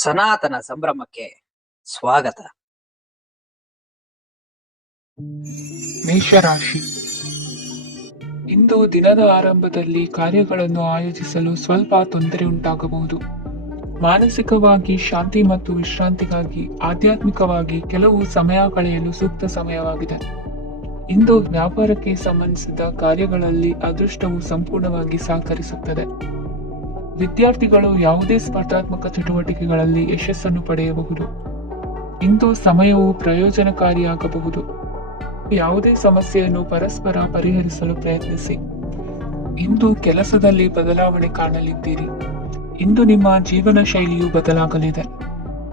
ಸನಾತನ ಸಂಭ್ರಮಕ್ಕೆ ಸ್ವಾಗತ. ಮೇಷರಾಶಿ. ಇಂದು ದಿನದ ಆರಂಭದಲ್ಲಿ ಕಾರ್ಯಗಳನ್ನು ಆಯೋಜಿಸಲು ಸ್ವಲ್ಪ ತೊಂದರೆ ಉಂಟಾಗಬಹುದು. ಮಾನಸಿಕವಾಗಿ ಶಾಂತಿ ಮತ್ತು ವಿಶ್ರಾಂತಿಗಾಗಿ ಆಧ್ಯಾತ್ಮಿಕವಾಗಿ ಕೆಲವು ಸಮಯ ಕಳೆಯಲು ಸೂಕ್ತ ಸಮಯವಾಗಿದೆ. ಇಂದು ವ್ಯಾಪಾರಕ್ಕೆ ಸಂಬಂಧಿಸಿದ ಕಾರ್ಯಗಳಲ್ಲಿ ಅದೃಷ್ಟವು ಸಂಪೂರ್ಣವಾಗಿ ಸಹಕರಿಸುತ್ತದೆ. ವಿದ್ಯಾರ್ಥಿಗಳು ಯಾವುದೇ ಸ್ಪರ್ಧಾತ್ಮಕ ಚಟುವಟಿಕೆಗಳಲ್ಲಿ ಯಶಸ್ಸನ್ನು ಪಡೆಯಬಹುದು. ಇಂದು ಸಮಯವು ಪ್ರಯೋಜನಕಾರಿಯಾಗಬಹುದು. ಯಾವುದೇ ಸಮಸ್ಯೆಯನ್ನು ಪರಸ್ಪರ ಪರಿಹರಿಸಲು ಪ್ರಯತ್ನಿಸಿ. ಇಂದು ಕೆಲಸದಲ್ಲಿ ಬದಲಾವಣೆ ಕಾಣಲಿದ್ದೀರಿ. ಇಂದು ನಿಮ್ಮ ಜೀವನ ಶೈಲಿಯು ಬದಲಾಗಲಿದೆ.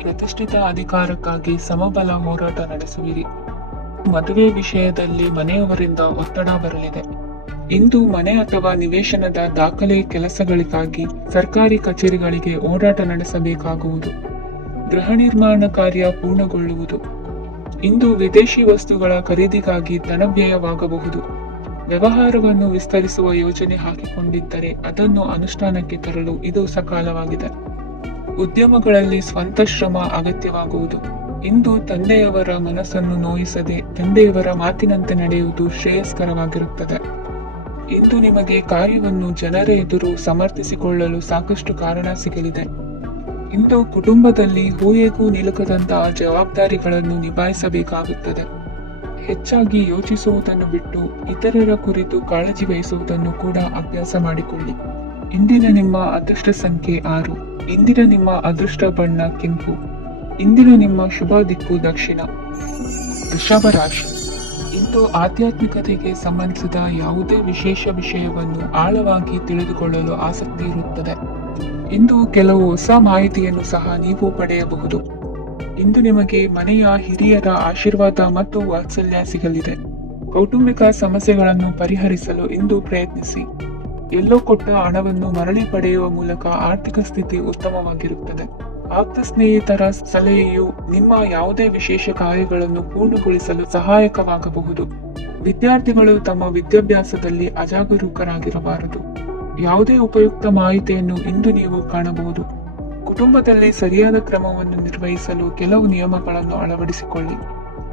ಪ್ರತಿಷ್ಠಿತ ಅಧಿಕಾರಕ್ಕಾಗಿ ಸಮಬಲ ಹೋರಾಟ ನಡೆಸುವಿರಿ. ಮದುವೆ ವಿಷಯದಲ್ಲಿ ಮನೆಯವರಿಂದ ಒತ್ತಡ ಬರಲಿದೆ. ಇಂದು ಮನೆ ಅಥವಾ ನಿವೇಶನದ ದಾಖಲೆ ಕೆಲಸಗಳಿಗಾಗಿ ಸರ್ಕಾರಿ ಕಚೇರಿಗಳಿಗೆ ಓಡಾಟ ನಡೆಸಬೇಕಾಗುವುದು. ಗೃಹ ನಿರ್ಮಾಣ ಕಾರ್ಯ ಪೂರ್ಣಗೊಳ್ಳುವುದು. ಇಂದು ವಿದೇಶಿ ವಸ್ತುಗಳ ಖರೀದಿಗಾಗಿ ಧನವ್ಯಯವಾಗಬಹುದು. ವ್ಯವಹಾರವನ್ನು ವಿಸ್ತರಿಸುವ ಯೋಜನೆ ಹಾಕಿಕೊಂಡಿದ್ದರೆ ಅದನ್ನು ಅನುಷ್ಠಾನಕ್ಕೆ ತರಲು ಇದು ಸಕಾಲವಾಗಿದೆ. ಉದ್ಯಮಗಳಲ್ಲಿ ಸ್ವಂತ ಶ್ರಮ ಅಗತ್ಯವಾಗುವುದು. ಇಂದು ತಂದೆಯವರ ಮನಸ್ಸನ್ನು ನೋಯಿಸದೆ ತಂದೆಯವರ ಮಾತಿನಂತೆ ನಡೆಯುವುದು ಶ್ರೇಯಸ್ಕರವಾಗಿರುತ್ತದೆ. ಇಂದು ನಿಮಗೆ ಕಾರ್ಯವನ್ನು ಜನರ ಎದುರು ಸಮರ್ಥಿಸಿಕೊಳ್ಳಲು ಸಾಕಷ್ಟು ಕಾರಣ ಸಿಗಲಿದೆ. ಇಂದು ಕುಟುಂಬದಲ್ಲಿ ಹೂಯೆಗೂ ನಿಲುಕದಂತಹ ಜವಾಬ್ದಾರಿಗಳನ್ನು ನಿಭಾಯಿಸಬೇಕಾಗುತ್ತದೆ. ಹೆಚ್ಚಾಗಿ ಯೋಚಿಸುವುದನ್ನು ಬಿಟ್ಟು ಇತರರ ಕುರಿತು ಕಾಳಜಿ ವಹಿಸುವುದನ್ನು ಕೂಡ ಅಭ್ಯಾಸ ಮಾಡಿಕೊಳ್ಳಿ. ಇಂದಿನ ನಿಮ್ಮ ಅದೃಷ್ಟ ಸಂಖ್ಯೆ 6. ಇಂದಿನ ನಿಮ್ಮ ಅದೃಷ್ಟ ಬಣ್ಣ ಕೆಂಪು. ಇಂದಿನ ನಿಮ್ಮ ಶುಭ ದಿಕ್ಕು ದಕ್ಷಿಣ. ವೃಷಭ ರಾಶಿ. ಇಂದು ಆಧ್ಯಾತ್ಮಿಕತೆಗೆ ಸಂಬಂಧಿಸಿದ ಯಾವುದೇ ವಿಶೇಷ ವಿಷಯವನ್ನು ಆಳವಾಗಿ ತಿಳಿದುಕೊಳ್ಳಲು ಆಸಕ್ತಿ ಇರುತ್ತದೆ. ಇಂದು ಕೆಲವು ಹೊಸ ಮಾಹಿತಿಯನ್ನು ಸಹ ನೀವು ಪಡೆಯಬಹುದು. ಇಂದು ನಿಮಗೆ ಮನೆಯ ಹಿರಿಯರ ಆಶೀರ್ವಾದ ಮತ್ತು ವಾತ್ಸಲ್ಯ ಸಿಗಲಿದೆ. ಕೌಟುಂಬಿಕ ಸಮಸ್ಯೆಗಳನ್ನು ಪರಿಹರಿಸಲು ಇಂದು ಪ್ರಯತ್ನಿಸಿ. ಎಲ್ಲೋ ಕೊಟ್ಟ ಹಣವನ್ನು ಮರಳಿ ಪಡೆಯುವ ಮೂಲಕ ಆರ್ಥಿಕ ಸ್ಥಿತಿ ಉತ್ತಮವಾಗಿರುತ್ತದೆ. ಆಪ್ತ ಸ್ನೇಹಿತರ ಸಲಹೆಯು ನಿಮ್ಮ ಯಾವುದೇ ವಿಶೇಷ ಕಾರ್ಯಗಳನ್ನು ಪೂರ್ಣಗೊಳಿಸಲು ಸಹಾಯಕವಾಗಬಹುದು. ವಿದ್ಯಾರ್ಥಿಗಳು ತಮ್ಮ ವಿದ್ಯಾಭ್ಯಾಸದಲ್ಲಿ ಅಜಾಗರೂಕರಾಗಿರಬಾರದು. ಯಾವುದೇ ಉಪಯುಕ್ತ ಮಾಹಿತಿಯನ್ನು ಇಂದು ನೀವು ಕಾಣಬಹುದು. ಕುಟುಂಬದಲ್ಲಿ ಸರಿಯಾದ ಕ್ರಮವನ್ನು ನಿರ್ವಹಿಸಲು ಕೆಲವು ನಿಯಮಗಳನ್ನು ಅಳವಡಿಸಿಕೊಳ್ಳಿ.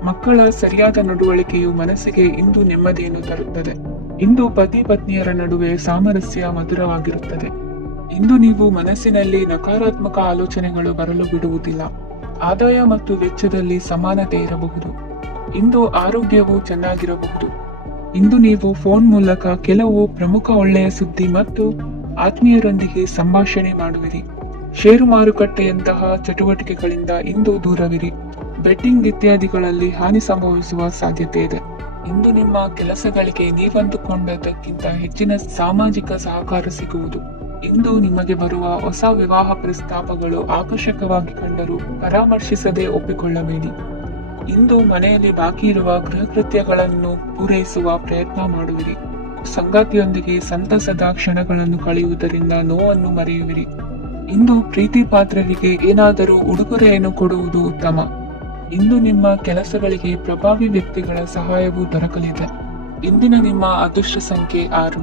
ಮಕ್ಕಳ ಸರಿಯಾದ ನಡವಳಿಕೆಯು ಮನಸ್ಸಿಗೆ ಇಂದು ನೆಮ್ಮದಿಯನ್ನು ತರುತ್ತದೆ. ಇಂದು ಪತಿ ಪತ್ನಿಯರ ನಡುವೆ ಸಾಮರಸ್ಯ ಮಧುರವಾಗಿರುತ್ತದೆ. ಇಂದು ನೀವು ಮನಸ್ಸಿನಲ್ಲಿ ನಕಾರಾತ್ಮಕ ಆಲೋಚನೆಗಳು ಬರಲು ಬಿಡುವುದಿಲ್ಲ. ಆದಾಯ ಮತ್ತು ವೆಚ್ಚದಲ್ಲಿ ಸಮಾನತೆ ಇರಬಹುದು. ಇಂದು ಆರೋಗ್ಯವು ಚೆನ್ನಾಗಿರಬಹುದು. ಇಂದು ನೀವು ಫೋನ್ ಮೂಲಕ ಕೆಲವು ಪ್ರಮುಖ ಒಳ್ಳೆಯ ಸುದ್ದಿ ಮತ್ತು ಆತ್ಮೀಯರೊಂದಿಗೆ ಸಂಭಾಷಣೆ ಮಾಡುವಿರಿ. ಷೇರು ಮಾರುಕಟ್ಟೆಯಂತಹ ಚಟುವಟಿಕೆಗಳಿಂದ ಇಂದು ದೂರವಿರಿ. ಬೆಟ್ಟಿಂಗ್ ಇತ್ಯಾದಿಗಳಲ್ಲಿ ಹಾನಿ ಸಂಭವಿಸುವ ಸಾಧ್ಯತೆ ಇದೆ. ಇಂದು ನಿಮ್ಮ ಕೆಲಸಗಳಿಗೆ ನೀವಂದುಕೊಂಡದಕ್ಕಿಂತ ಹೆಚ್ಚಿನ ಸಾಮಾಜಿಕ ಸಹಕಾರ ಸಿಗುವುದು. ಇಂದು ನಿಮಗೆ ಬರುವ ಹೊಸ ವಿವಾಹ ಪ್ರಸ್ತಾಪಗಳು ಆಕರ್ಷಕವಾಗಿ ಕಂಡರೂ ಪರಾಮರ್ಶಿಸದೆ ಒಪ್ಪಿಕೊಳ್ಳಬೇಡಿ. ಇಂದು ಮನೆಯಲ್ಲಿ ಬಾಕಿ ಇರುವ ಗೃಹ ಕೃತ್ಯಗಳನ್ನು ಪೂರೈಸುವ ಪ್ರಯತ್ನ ಮಾಡುವಿರಿ. ಸಂಗಾತಿಯೊಂದಿಗೆ ಸಂತಸದ ಕ್ಷಣಗಳನ್ನು ಕಳೆಯುವುದರಿಂದ ನೋವನ್ನು ಮರೆಯುವಿರಿ. ಇಂದು ಪ್ರೀತಿ ಪಾತ್ರರಿಗೆ ಏನಾದರೂ ಉಡುಗೊರೆಯನ್ನು ಕೊಡುವುದು ಉತ್ತಮ. ಇಂದು ನಿಮ್ಮ ಕೆಲಸಗಳಿಗೆ ಪ್ರಭಾವಿ ವ್ಯಕ್ತಿಗಳ ಸಹಾಯವು ದೊರಕಲಿದೆ. ಇಂದಿನ ನಿಮ್ಮ ಅದೃಷ್ಟ ಸಂಖ್ಯೆ 6.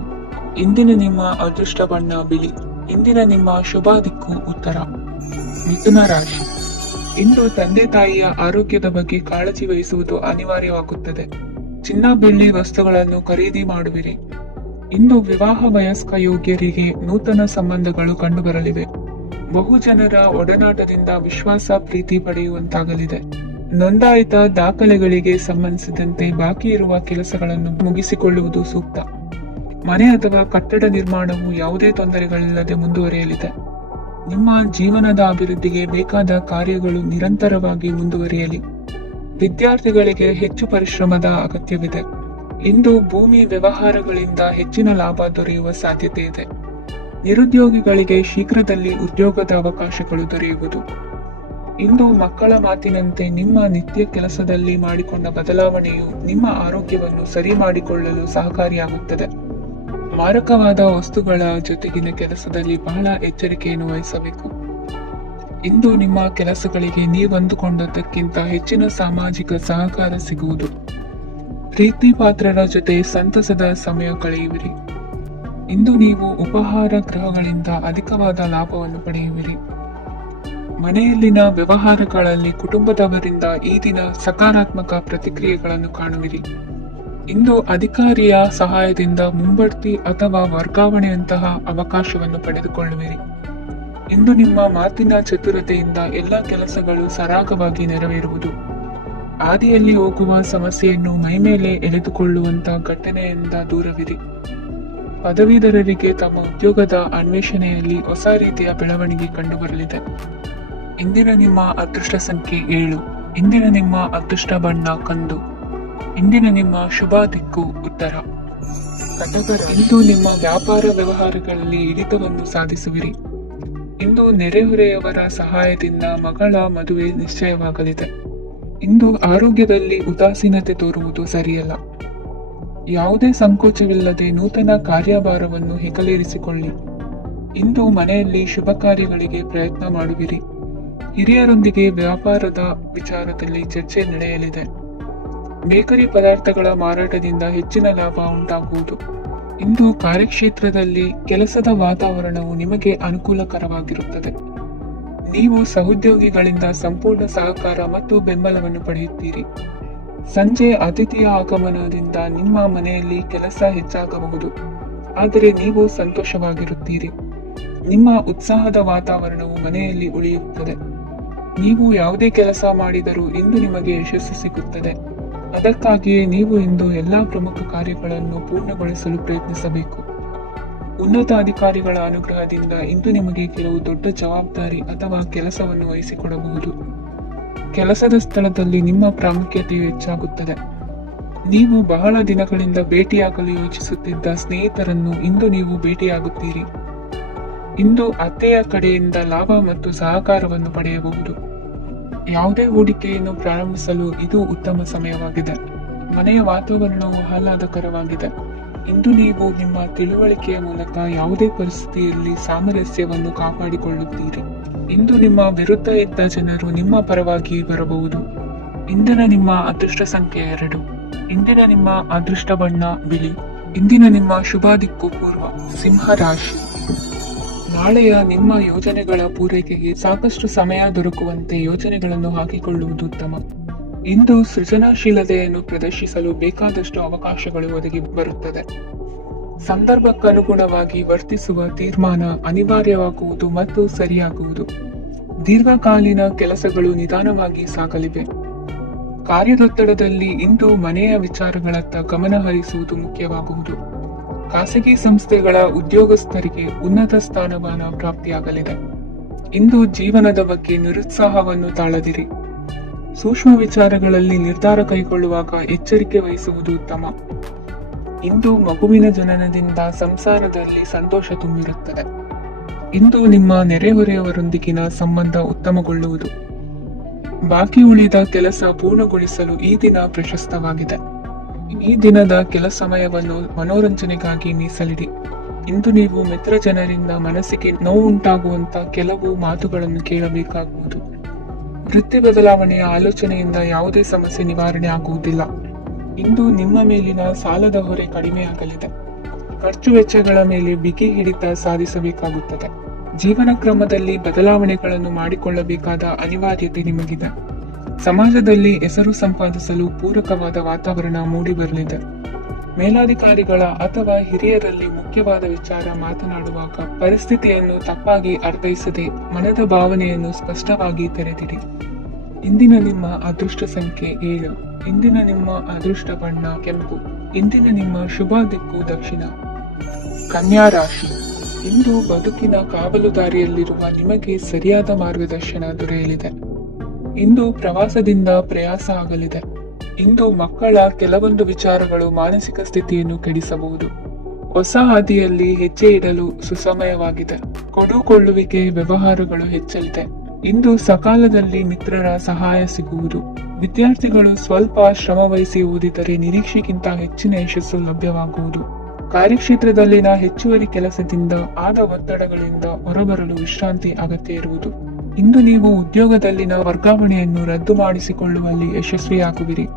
ಇಂದಿನ ನಿಮ್ಮ ಅದೃಷ್ಟ ಬಣ್ಣ ಬಿಳಿ. ಇಂದಿನ ನಿಮ್ಮ ಶುಭ ದಿಕ್ಕು ಉತ್ತರ. ಮಿಥುನ ರಾಶಿ. ಇಂದು ತಂದೆ ತಾಯಿಯ ಆರೋಗ್ಯದ ಬಗ್ಗೆ ಕಾಳಜಿ ವಹಿಸುವುದು ಅನಿವಾರ್ಯವಾಗುತ್ತದೆ. ಚಿನ್ನ ಬೆಳ್ಳಿ ವಸ್ತುಗಳನ್ನು ಖರೀದಿ ಮಾಡುವಿರಿ. ಇಂದು ವಿವಾಹ ವಯಸ್ಕ ಯೋಗ್ಯರಿಗೆ ನೂತನ ಸಂಬಂಧಗಳು ಕಂಡುಬರಲಿವೆ. ಬಹು ಜನರ ಒಡನಾಟದಿಂದ ವಿಶ್ವಾಸ ಪ್ರೀತಿ ಪಡೆಯುವಂತಾಗಲಿದೆ. ನೋಂದಾಯಿತ ದಾಖಲೆಗಳಿಗೆ ಸಂಬಂಧಿಸಿದಂತೆ ಬಾಕಿ ಇರುವ ಕೆಲಸಗಳನ್ನು ಮುಗಿಸಿಕೊಳ್ಳುವುದು ಸೂಕ್ತ. ಮನೆ ಅಥವಾ ಕಟ್ಟಡ ನಿರ್ಮಾಣವು ಯಾವುದೇ ತೊಂದರೆಗಳಿಲ್ಲದೆ ಮುಂದುವರಿಯಲಿದೆ. ನಿಮ್ಮ ಜೀವನದ ಅಭಿವೃದ್ಧಿಗೆ ಬೇಕಾದ ಕಾರ್ಯಗಳು ನಿರಂತರವಾಗಿ ಮುಂದುವರಿಯಲಿ. ವಿದ್ಯಾರ್ಥಿಗಳಿಗೆ ಹೆಚ್ಚು ಪರಿಶ್ರಮದ ಅಗತ್ಯವಿದೆ. ಇಂದು ಭೂಮಿ ವ್ಯವಹಾರಗಳಿಂದ ಹೆಚ್ಚಿನ ಲಾಭ ದೊರೆಯುವ ಸಾಧ್ಯತೆ ಇದೆ. ನಿರುದ್ಯೋಗಿಗಳಿಗೆ ಶೀಘ್ರದಲ್ಲಿ ಉದ್ಯೋಗದ ಅವಕಾಶಗಳು ದೊರೆಯುವುದು. ಇಂದು ಮಕ್ಕಳ ಮಾತಿನಂತೆ ನಿಮ್ಮ ನಿತ್ಯ ಕೆಲಸದಲ್ಲಿ ಮಾಡಿಕೊಂಡ ಬದಲಾವಣೆಯು ನಿಮ್ಮ ಆರೋಗ್ಯವನ್ನು ಸರಿ ಮಾಡಿಕೊಳ್ಳಲು ಸಹಕಾರಿಯಾಗುತ್ತದೆ. ಮಾರಕವಾದ ವಸ್ತುಗಳ ಜೊತೆಗಿನ ಕೆಲಸದಲ್ಲಿ ಬಹಳ ಎಚ್ಚರಿಕೆಯನ್ನು ವಹಿಸಬೇಕು. ಇಂದು ನಿಮ್ಮ ಕೆಲಸಗಳಿಗೆ ನೀವಂದುಕೊಂಡದ್ದಕ್ಕಿಂತ ಹೆಚ್ಚಿನ ಸಾಮಾಜಿಕ ಸಹಕಾರ ಸಿಗುವುದು. ಪ್ರೀತಿ ಪಾತ್ರರ ಜೊತೆ ಸಂತಸದ ಸಮಯ ಕಳೆಯುವಿರಿ. ಇಂದು ನೀವು ಉಪಹಾರ ಗೃಹಗಳಿಂದ ಅಧಿಕವಾದ ಲಾಭವನ್ನು ಪಡೆಯುವಿರಿ. ಮನೆಯಲ್ಲಿನ ವ್ಯವಹಾರಗಳಲ್ಲಿ ಕುಟುಂಬದವರಿಂದ ಈ ದಿನ ಸಕಾರಾತ್ಮಕ ಪ್ರತಿಕ್ರಿಯೆಗಳನ್ನು ಕಾಣುವಿರಿ. ಇಂದು ಅಧಿಕಾರಿಯ ಸಹಾಯದಿಂದ ಮುಂಬಡ್ತಿ ಅಥವಾ ವರ್ಗಾವಣೆಯಂತಹ ಅವಕಾಶವನ್ನು ಪಡೆದುಕೊಳ್ಳುವಿರಿ. ಇಂದು ನಿಮ್ಮ ಮಾತಿನ ಚತುರತೆಯಿಂದ ಎಲ್ಲ ಕೆಲಸಗಳು ಸರಾಗವಾಗಿ ನೆರವೇರುವುದು. ಹಾದಿಯಲ್ಲಿ ಹೋಗುವ ಸಮಸ್ಯೆಯನ್ನು ಮೈಮೇಲೆ ಎಳೆದುಕೊಳ್ಳುವಂತ ಘಟನೆಯಿಂದ ದೂರವಿರಿ. ಪದವೀಧರರಿಗೆ ತಮ್ಮ ಉದ್ಯೋಗದ ಅನ್ವೇಷಣೆಯಲ್ಲಿ ಹೊಸ ರೀತಿಯ ಬೆಳವಣಿಗೆ ಕಂಡುಬರಲಿದೆ. ಇಂದಿನ ನಿಮ್ಮ ಅದೃಷ್ಟ ಸಂಖ್ಯೆ 7. ಇಂದಿನ ನಿಮ್ಮ ಅದೃಷ್ಟ ಬಣ್ಣ ಕಂದು. ಇಂದಿನ ನಿಮ್ಮ ಶುಭ ದಿಕ್ಕು ಉತ್ತರ. ಕಟಕರ, ಇಂದು ನಿಮ್ಮ ವ್ಯಾಪಾರ ವ್ಯವಹಾರಗಳಲ್ಲಿ ಹಿಡಿತವನ್ನು ಸಾಧಿಸುವಿರಿ. ಇಂದು ನೆರೆಹೊರೆಯವರ ಸಹಾಯದಿಂದ ಮಗಳ ಮದುವೆ ನಿಶ್ಚಯವಾಗಲಿದೆ. ಇಂದು ಆರೋಗ್ಯದಲ್ಲಿ ಉದಾಸೀನತೆ ತೋರುವುದು ಸರಿಯಲ್ಲ. ಯಾವುದೇ ಸಂಕೋಚವಿಲ್ಲದೆ ನೂತನ ಕಾರ್ಯಭಾರವನ್ನು ಹೆಗಲೇರಿಸಿಕೊಳ್ಳಿ. ಇಂದು ಮನೆಯಲ್ಲಿ ಶುಭ ಕಾರ್ಯಗಳಿಗೆ ಪ್ರಯತ್ನ ಮಾಡುವಿರಿ. ಹಿರಿಯರೊಂದಿಗೆ ವ್ಯಾಪಾರದ ವಿಚಾರದಲ್ಲಿ ಚರ್ಚೆ ನಡೆಯಲಿದೆ. ಬೇಕರಿ ಪದಾರ್ಥಗಳ ಮಾರಾಟದಿಂದ ಹೆಚ್ಚಿನ ಲಾಭ ಉಂಟಾಗುವುದು. ಇಂದು ಕಾರ್ಯಕ್ಷೇತ್ರದಲ್ಲಿ ಕೆಲಸದ ವಾತಾವರಣವು ನಿಮಗೆ ಅನುಕೂಲಕರವಾಗಿರುತ್ತದೆ. ನೀವು ಸಹೋದ್ಯೋಗಿಗಳಿಂದ ಸಂಪೂರ್ಣ ಸಹಕಾರ ಮತ್ತು ಬೆಂಬಲವನ್ನು ಪಡೆಯುತ್ತೀರಿ. ಸಂಜೆ ಅತಿಥಿಯ ಆಗಮನದಿಂದ ನಿಮ್ಮ ಮನೆಯಲ್ಲಿ ಕೆಲಸ ಹೆಚ್ಚಾಗಬಹುದು, ಆದರೆ ನೀವು ಸಂತೋಷವಾಗಿರುತ್ತೀರಿ. ನಿಮ್ಮ ಉತ್ಸಾಹದ ವಾತಾವರಣವು ಮನೆಯಲ್ಲಿ ಉಳಿಯುತ್ತದೆ. ನೀವು ಯಾವುದೇ ಕೆಲಸ ಮಾಡಿದರೂ ಇಂದು ನಿಮಗೆ ಯಶಸ್ಸು ಸಿಗುತ್ತದೆ. ಅದಕ್ಕಾಗಿಯೇ ನೀವು ಇಂದು ಎಲ್ಲಾ ಪ್ರಮುಖ ಕಾರ್ಯಗಳನ್ನು ಪೂರ್ಣಗೊಳಿಸಲು ಪ್ರಯತ್ನಿಸಬೇಕು. ಉನ್ನತ ಅಧಿಕಾರಿಗಳ ಅನುಗ್ರಹದಿಂದ ಇಂದು ನಿಮಗೆ ಕೆಲವು ದೊಡ್ಡ ಜವಾಬ್ದಾರಿ ಅಥವಾ ಕೆಲಸವನ್ನು ವಹಿಸಿಕೊಡಬಹುದು. ಕೆಲಸದ ಸ್ಥಳದಲ್ಲಿ ನಿಮ್ಮ ಪ್ರಾಮುಖ್ಯತೆಯು ಹೆಚ್ಚಾಗುತ್ತದೆ. ನೀವು ಬಹಳ ದಿನಗಳಿಂದ ಭೇಟಿಯಾಗಲು ಯೋಚಿಸುತ್ತಿದ್ದ ಸ್ನೇಹಿತರನ್ನು ಇಂದು ನೀವು ಭೇಟಿಯಾಗುತ್ತೀರಿ. ಇಂದು ಅತ್ತೆಯ ಕಡೆಯಿಂದ ಲಾಭ ಮತ್ತು ಸಹಕಾರವನ್ನು ಪಡೆಯಬಹುದು. ಯಾವುದೇ ಹೂಡಿಕೆಯನ್ನು ಪ್ರಾರಂಭಿಸಲು ಇದು ಉತ್ತಮ ಸಮಯವಾಗಿದೆ. ಮನೆಯ ವಾತಾವರಣವು ಆಹ್ಲಾದಕರವಾಗಿದೆ. ಇಂದು ನೀವು ನಿಮ್ಮ ತಿಳುವಳಿಕೆಯ ಮೂಲಕ ಯಾವುದೇ ಪರಿಸ್ಥಿತಿಯಲ್ಲಿ ಸಾಮರಸ್ಯವನ್ನು ಕಾಪಾಡಿಕೊಳ್ಳುತ್ತೀರಿ. ಇಂದು ನಿಮ್ಮ ವಿರುದ್ಧ ಇದ್ದ ಜನರು ನಿಮ್ಮ ಪರವಾಗಿ ಬರಬಹುದು. ಇಂದಿನ ನಿಮ್ಮ ಅದೃಷ್ಟ ಸಂಖ್ಯೆ 2. ಇಂದಿನ ನಿಮ್ಮ ಅದೃಷ್ಟ ಬಣ್ಣ ಬಿಳಿ. ಇಂದಿನ ನಿಮ್ಮ ಶುಭ ದಿಕ್ಕು ಪೂರ್ವ. ಸಿಂಹ ರಾಶಿ. ನಾಳೆಯ ನಿಮ್ಮ ಯೋಜನೆಗಳ ಪೂರೈಕೆಗೆ ಸಾಕಷ್ಟು ಸಮಯ ದೊರಕುವಂತೆ ಯೋಜನೆಗಳನ್ನು ಹಾಕಿಕೊಳ್ಳುವುದು ಉತ್ತಮ. ಇಂದು ಸೃಜನಶೀಲತೆಯನ್ನು ಪ್ರದರ್ಶಿಸಲು ಬೇಕಾದಷ್ಟು ಅವಕಾಶಗಳು ಒದಗಿ ಬರುತ್ತದೆ. ಸಂದರ್ಭಕ್ಕನುಗುಣವಾಗಿ ವರ್ತಿಸುವ ತೀರ್ಮಾನ ಅನಿವಾರ್ಯವಾಗುವುದು ಮತ್ತು ಸರಿಯಾಗುವುದು. ದೀರ್ಘಕಾಲೀನ ಕೆಲಸಗಳು ನಿಧಾನವಾಗಿ ಸಾಗಲಿವೆ. ಕಾರ್ಯದೊತ್ತಡದಲ್ಲಿ ಇಂದು ಮನೆಯ ವಿಚಾರಗಳತ್ತ ಗಮನ ಹರಿಸುವುದು ಮುಖ್ಯವಾಗುವುದು. ಖಾಸಗಿ ಸಂಸ್ಥೆಗಳ ಉದ್ಯೋಗಸ್ಥರಿಗೆ ಉನ್ನತ ಸ್ಥಾನಮಾನ ಪ್ರಾಪ್ತಿಯಾಗಲಿದೆ. ಇಂದು ಜೀವನದ ಬಗ್ಗೆ ನಿರುತ್ಸಾಹವನ್ನು ತಾಳದಿರಿ. ಸೂಕ್ಷ್ಮ ವಿಚಾರಗಳಲ್ಲಿ ನಿರ್ಧಾರ ಕೈಗೊಳ್ಳುವಾಗ ಎಚ್ಚರಿಕೆ ವಹಿಸುವುದು ಉತ್ತಮ. ಇಂದು ಮಗುವಿನ ಜನನದಿಂದ ಸಂಸಾರದಲ್ಲಿ ಸಂತೋಷ ತುಂಬಿರುತ್ತದೆ. ಇಂದು ನಿಮ್ಮ ನೆರೆಹೊರೆಯವರೊಂದಿಗಿನ ಸಂಬಂಧ ಉತ್ತಮಗೊಳ್ಳುವುದು. ಬಾಕಿ ಉಳಿದ ಕೆಲಸ ಪೂರ್ಣಗೊಳಿಸಲು ಈ ದಿನ ಪ್ರಶಸ್ತವಾಗಿದೆ. ಈ ದಿನದ ಕೆಲ ಸಮಯವನ್ನು ಮನೋರಂಜನೆಗಾಗಿ ಮೀಸಲಿಡಿ. ಇಂದು ನೀವು ಮಿತ್ರ ಜನರಿಂದ ಮನಸ್ಸಿಗೆ ನೋವುಂಟಾಗುವಂತ ಕೆಲವು ಮಾತುಗಳನ್ನು ಕೇಳಬೇಕಾಗುವುದು. ವೃತ್ತಿ ಬದಲಾವಣೆಯ ಆಲೋಚನೆಯಿಂದ ಯಾವುದೇ ಸಮಸ್ಯೆ ನಿವಾರಣೆ ಆಗುವುದಿಲ್ಲ. ಇಂದು ನಿಮ್ಮ ಮೇಲಿನ ಸಾಲದ ಹೊರೆ ಕಡಿಮೆಯಾಗಲಿದೆ. ಖರ್ಚು ವೆಚ್ಚಗಳ ಮೇಲೆ ಬಿಗಿ ಹಿಡಿತ ಸಾಧಿಸಬೇಕಾಗುತ್ತದೆ. ಜೀವನ ಕ್ರಮದಲ್ಲಿ ಬದಲಾವಣೆಗಳನ್ನು ಮಾಡಿಕೊಳ್ಳಬೇಕಾದ ಅನಿವಾರ್ಯತೆ ನಿಮಗಿದೆ. ಸಮಾಜದಲ್ಲಿ ಹೆಸರು ಸಂಪಾದಿಸಲು ಪೂರಕವಾದ ವಾತಾವರಣ ಮೂಡಿಬರಲಿದೆ. ಮೇಲಾಧಿಕಾರಿಗಳ ಅಥವಾ ಹಿರಿಯರಲ್ಲಿ ಮುಖ್ಯವಾದ ವಿಚಾರ ಮಾತನಾಡುವಾಗ ಪರಿಸ್ಥಿತಿಯನ್ನು ತಪ್ಪಾಗಿ ಅರ್ಥೈಸದೆ ಮನದ ಭಾವನೆಯನ್ನು ಸ್ಪಷ್ಟವಾಗಿ ತೆರೆದಿರಿ. ಇಂದಿನ ನಿಮ್ಮ ಅದೃಷ್ಟ ಸಂಖ್ಯೆ 7. ಇಂದಿನ ನಿಮ್ಮ ಅದೃಷ್ಟ ಬಣ್ಣ ಕೆಂಪು. ಇಂದಿನ ನಿಮ್ಮ ಶುಭ ದಿಕ್ಕು ದಕ್ಷಿಣ. ಕನ್ಯಾ ರಾಶಿ. ಇಂದು ಬದುಕಿನ ಕಾವಲುದಾರಿಯಲ್ಲಿರುವ ನಿಮಗೆ ಸರಿಯಾದ ಮಾರ್ಗದರ್ಶನ ದೊರೆಯಲಿದೆ. ಇಂದು ಪ್ರವಾಸದಿಂದ ಪ್ರಯಾಸ ಆಗಲಿದೆ. ಇಂದು ಮಕ್ಕಳ ಕೆಲವೊಂದು ವಿಚಾರಗಳು ಮಾನಸಿಕ ಸ್ಥಿತಿಯನ್ನು ಕೆಡಿಸಬಹುದು. ಹೊಸ ಹಾದಿಯಲ್ಲಿ ಹೆಜ್ಜೆ ಇಡಲು ಸುಸಮಯವಾಗಿದೆ. ಕೊಡುಕೊಳ್ಳುವಿಕೆ ವ್ಯವಹಾರಗಳು ಹೆಚ್ಚಲಿದೆ. ಇಂದು ಸಕಾಲದಲ್ಲಿ ಮಿತ್ರರ ಸಹಾಯ ಸಿಗುವುದು. ವಿದ್ಯಾರ್ಥಿಗಳು ಸ್ವಲ್ಪ ಶ್ರಮವಹಿಸಿ ಓದಿದರೆ ನಿರೀಕ್ಷೆಗಿಂತ ಹೆಚ್ಚಿನ ಯಶಸ್ಸು ಲಭ್ಯವಾಗುವುದು. ಕಾರ್ಯಕ್ಷೇತ್ರದಲ್ಲಿನ ಹೆಚ್ಚುವರಿ ಕೆಲಸದಿಂದ ಆದ ಒತ್ತಡಗಳಿಂದ ಹೊರಬರಲು ವಿಶ್ರಾಂತಿ ಅಗತ್ಯ ಇರುವುದು. ಇಂದು ನೀವು ಉದ್ಯೋಗದಲ್ಲಿನ ವರ್ಗಾವಣೆಯನ್ನು ರದ್ದು ಮಾಡಿಸಿಕೊಳ್ಳುವಲ್ಲಿ ಯಶಸ್ವಿಯಾಗುವಿರಿ.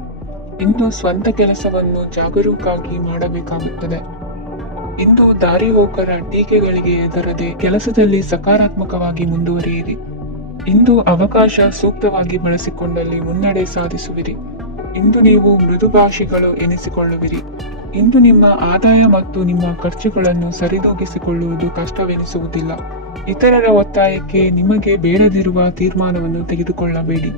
ಇಂದು ಸ್ವಂತ ಕೆಲಸವನ್ನು ಜಾಗರೂಕವಾಗಿ ಮಾಡಬೇಕಾಗುತ್ತದೆ. ಇಂದು ದಾರಿ ಹೋಕರ ಟೀಕೆಗಳಿಗೆ ಹೆದರದೆ ಕೆಲಸದಲ್ಲಿ ಸಕಾರಾತ್ಮಕವಾಗಿ ಮುಂದುವರಿಯಿರಿ. ಇಂದು ಅವಕಾಶ ಸೂಕ್ತವಾಗಿ ಬಳಸಿಕೊಂಡಲ್ಲಿ ಮುನ್ನಡೆ ಸಾಧಿಸುವಿರಿ. ಇಂದು ನೀವು ಮೃದುಭಾಷಿಗಳು ಎನಿಸಿಕೊಳ್ಳುವಿರಿ. ಇಂದು ನಿಮ್ಮ ಆದಾಯ ಮತ್ತು ನಿಮ್ಮ ಖರ್ಚುಗಳನ್ನು ಸರಿದೂಗಿಸಿಕೊಳ್ಳುವುದು ಕಷ್ಟವೆನಿಸುವುದಿಲ್ಲ. ಇತರರ ಒತ್ತಾಯಕ್ಕೆ ನಿಮಗೆ ಬೇಡದಿರುವ ತೀರ್ಮಾನವನ್ನು ತೆಗೆದುಕೊಳ್ಳಬೇಡಿ.